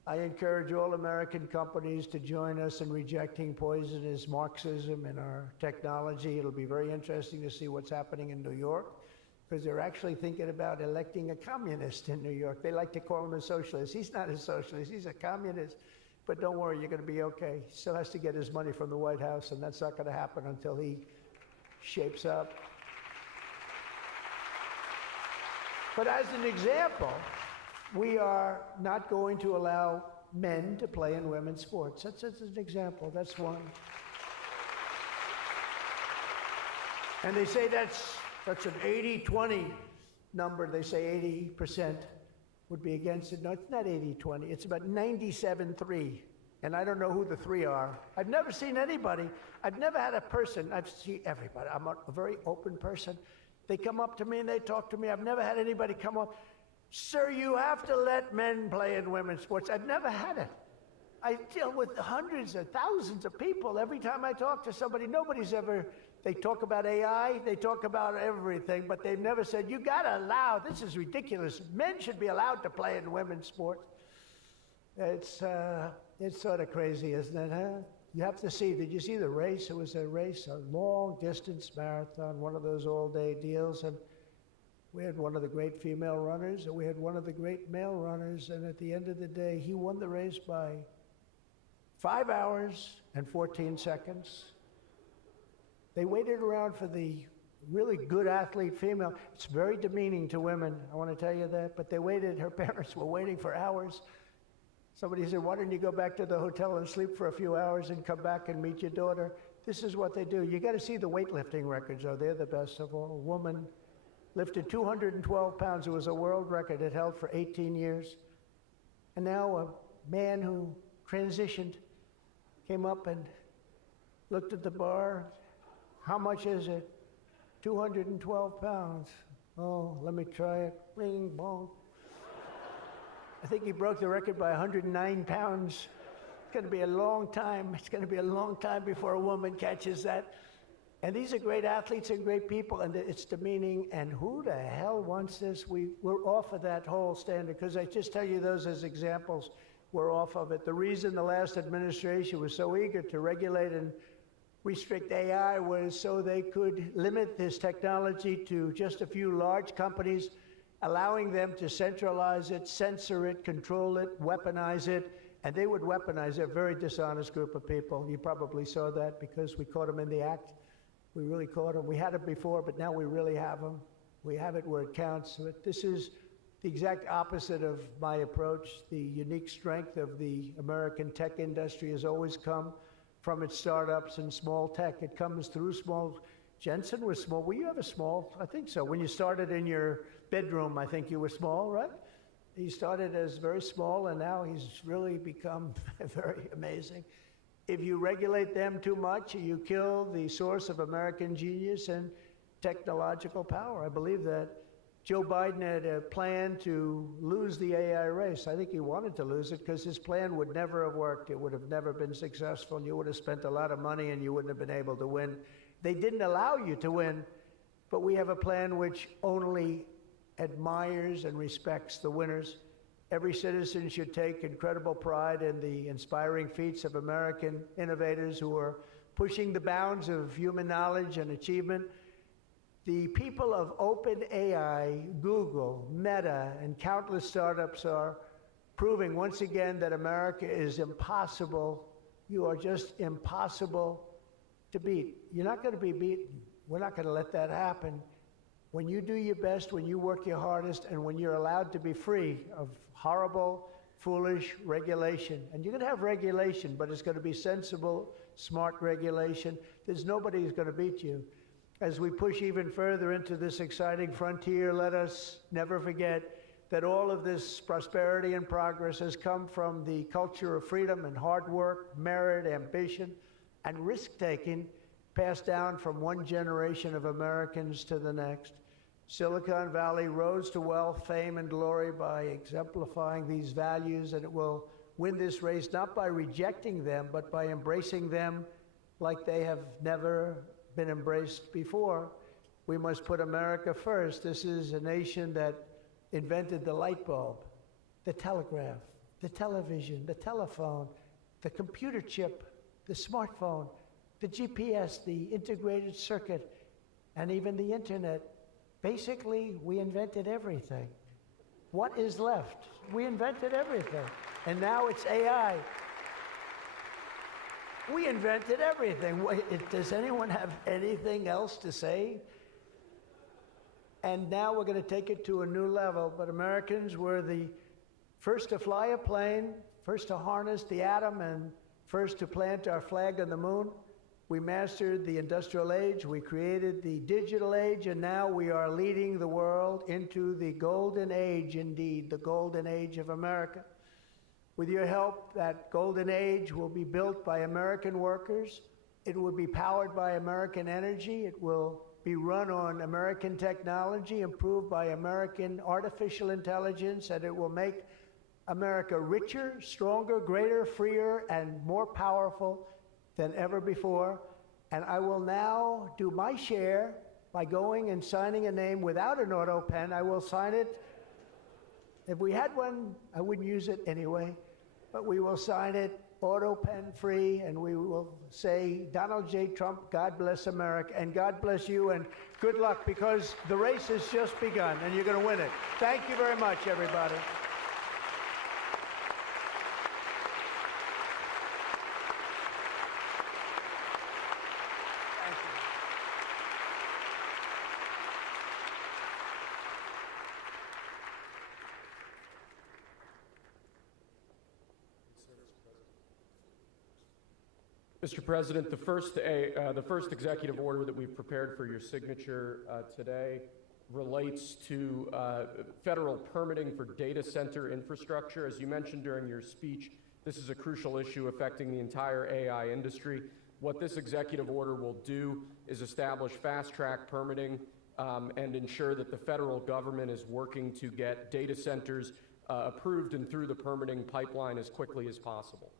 I encourage all American companies to join us in rejecting poisonous Marxism in our technology. It'll be very interesting to see what's happening in New York, because they're actually thinking about electing a communist in New York. They like to call him a socialist. He's not a socialist. He's a communist. But don't worry, you're going to be okay. He still has to get his money from the White House, and that's not going to happen until he shapes up. But as an example, we are not going to allow men to play in women's sports. That's an example. That's one. And they say that's an 80-20 number. They say 80% would be against it. No, it's not 80-20. It's about 97-3. And I don't know who the 3 are. I've never seen anybody. I've never had a person. I've seen everybody. I'm a very open person. They come up to me and they talk to me. I've never had anybody come up, "Sir, you have to let men play in women's sports." I've never had it. I deal with hundreds of thousands of people. Every time I talk to somebody, nobody's ever, they talk about AI, they talk about everything, but they've never said, "You gotta allow, this is ridiculous. Men should be allowed to play in women's sports." It's sort of crazy, isn't it, huh? You have to see, did you see the race? It was a race, a long distance marathon, one of those all-day deals, and we had one of the great female runners, and we had one of the great male runners, and at the end of the day, he won the race by 5 hours and 14 seconds. They waited around for the really good athlete female. It's very demeaning to women, I want to tell you that, but they waited, her parents were waiting for hours. Somebody said, "Why don't you go back to the hotel and sleep for a few hours and come back and meet your daughter?" This is what they do. You got to see the weightlifting records, though. They're the best of all. A woman lifted 212 pounds. It was a world record. It held for 18 years. And now a man who transitioned came up and looked at the bar, How much is it? 212 pounds. Oh, let me try it. Ring, bong. I think he broke the record by 109 pounds. It's going to be a long time. It's going to be a long time before a woman catches that. And these are great athletes and great people, and it's demeaning. And who the hell wants this? We're off of that whole standard, because I just tell you those as examples. We're off of it. The reason the last administration was so eager to regulate and restrict AI was so they could limit this technology to just a few large companies, allowing them to centralize it, censor it, control it, weaponize it. And they would weaponize it. A very dishonest group of people. You probably saw that because we caught them in the act. We really caught them. We had it before, but now we really have them. We have it where it counts. But this is the exact opposite of my approach. The unique strength of the American tech industry has always come from its startups and small tech. It comes through small. Jensen was small. Were you ever small? I think so. When you started in your bedroom, I think you were small, right? He started as very small, and now he's really become very amazing. If you regulate them too much, you kill the source of American genius and technological power. I believe that. Joe Biden had a plan to lose the AI race. I think he wanted to lose it because his plan would never have worked. It would have never been successful, and you would have spent a lot of money and you wouldn't have been able to win. They didn't allow you to win, but we have a plan which only admires and respects the winners. Every citizen should take incredible pride in the inspiring feats of American innovators who are pushing the bounds of human knowledge and achievement. The people of OpenAI, Google, Meta, and countless startups are proving once again that America is impossible. You are just impossible to beat. You're not going to be beaten. We're not going to let that happen. When you do your best, when you work your hardest, and when you're allowed to be free of horrible, foolish regulation. And you're going to have regulation, but it's going to be sensible, smart regulation. There's nobody who's going to beat you. As we push even further into this exciting frontier, let us never forget that all of this prosperity and progress has come from the culture of freedom and hard work, merit, ambition, and risk-taking passed down from one generation of Americans to the next. Silicon Valley rose to wealth, fame, and glory by exemplifying these values, and it will win this race not by rejecting them, but by embracing them like they have never been embraced before. We must put America first. This is a nation that invented the light bulb, the telegraph, the television, the telephone, the computer chip, the smartphone, the GPS, the integrated circuit, and even the internet. Basically, we invented everything. What is left? We invented everything. And now it's AI. We invented everything. Does anyone have anything else to say? And now we're going to take it to a new level. But Americans were the first to fly a plane, first to harness the atom, and first to plant our flag on the moon. We mastered the industrial age, we created the digital age, and now we are leading the world into the golden age, indeed, the golden age of America. With your help, that golden age will be built by American workers. It will be powered by American energy. It will be run on American technology, improved by American artificial intelligence, and it will make America richer, stronger, greater, freer, and more powerful than ever before. And I will now do my share by going and signing a name without an auto pen. I will sign it. If we had one, I wouldn't use it anyway, but we will sign it auto pen free, and we will say, Donald J. Trump, God bless America, and God bless you, and good luck, because the race has just begun, and you're going to win it. Thank you very much, everybody. Mr. President, the first executive order that we've prepared for your signature today relates to federal permitting for data center infrastructure. As you mentioned during your speech, this is a crucial issue affecting the entire AI industry. What this executive order will do is establish fast-track permitting and ensure that the federal government is working to get data centers approved and through the permitting pipeline as quickly as possible.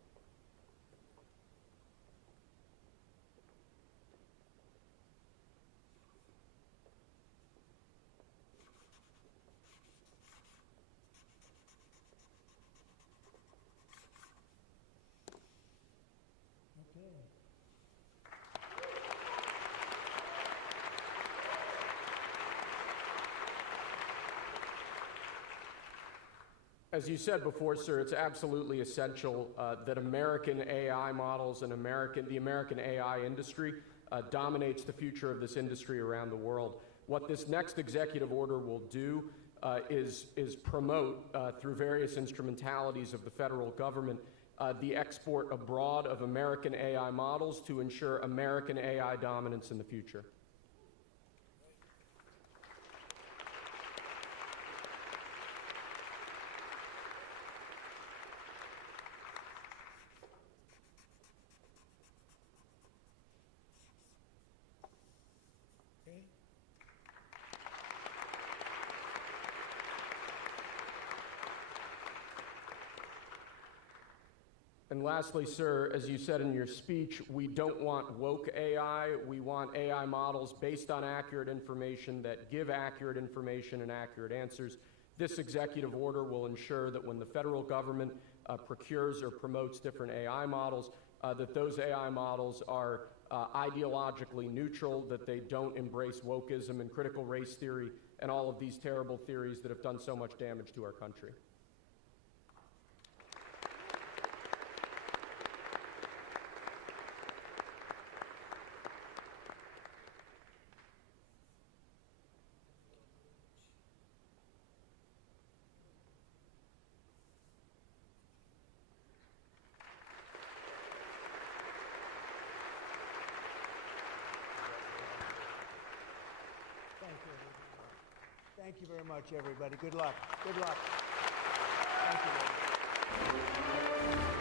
As you said before, sir, it's absolutely essential that American AI models and the American AI industry dominates the future of this industry around the world. What this next executive order will do is promote, through various instrumentalities of the federal government, the export abroad of American AI models to ensure American AI dominance in the future. And lastly, sir, as you said in your speech, we don't want woke AI. We want AI models based on accurate information that give accurate information and accurate answers. This executive order will ensure that when the federal government procures or promotes different AI models, that those AI models are ideologically neutral, that they don't embrace wokeism and critical race theory and all of these terrible theories that have done so much damage to our country. Thank you very much, everybody. Good luck. Good luck. Thank you.